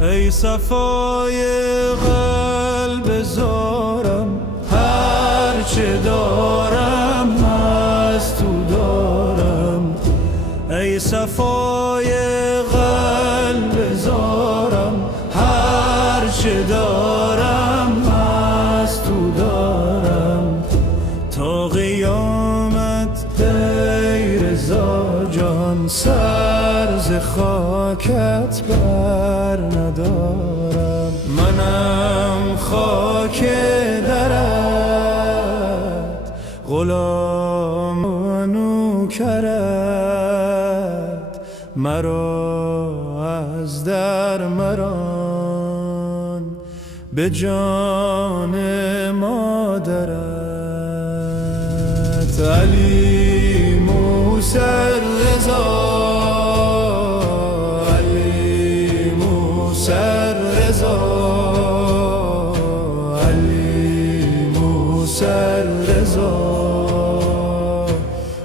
ای صفای قلب زارم، هرچه دارم از تو دارم. ای صفای قلب زارم، هرچه دارم از تو دارم. تا قیامت ای رضا جان، سر ز خاکت بر ندارم. منم خاک درت، غلام و نوکرت، مرا از در مران به جان مادرت. علی موسی رضا، علی موسی رضا، علی موسی رضا،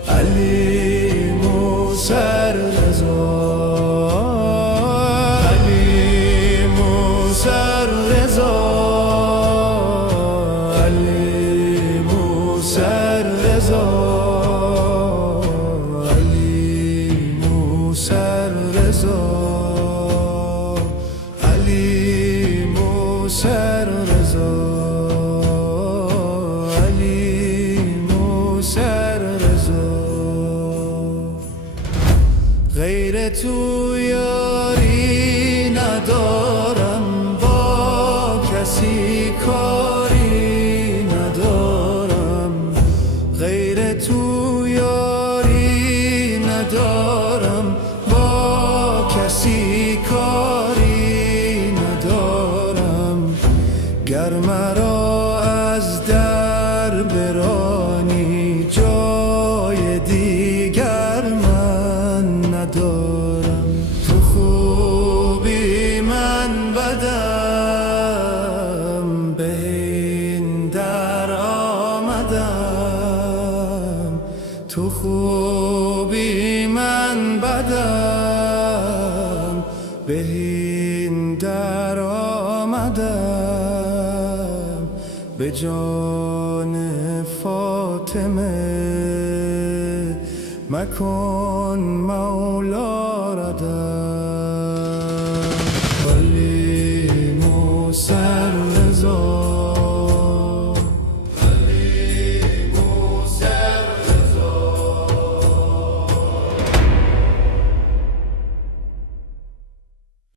علی موسی رضا، علی موسی رضا، علی موسی رضا، علی موسی رضا، علی موسی رضا، علی موسی رضا. غیر تو یاری ندارم، با کسی کاری ندارم. غیر تو یاری ندارم، با کسی کاری ندارم. گر مرا از در برانی، جای دیگر من ندارم. تو خوبی من بدم، به این در آمدم. تو خوبی من بدم، به این در آمدم. به جان فاطمه مکن مولا ردم.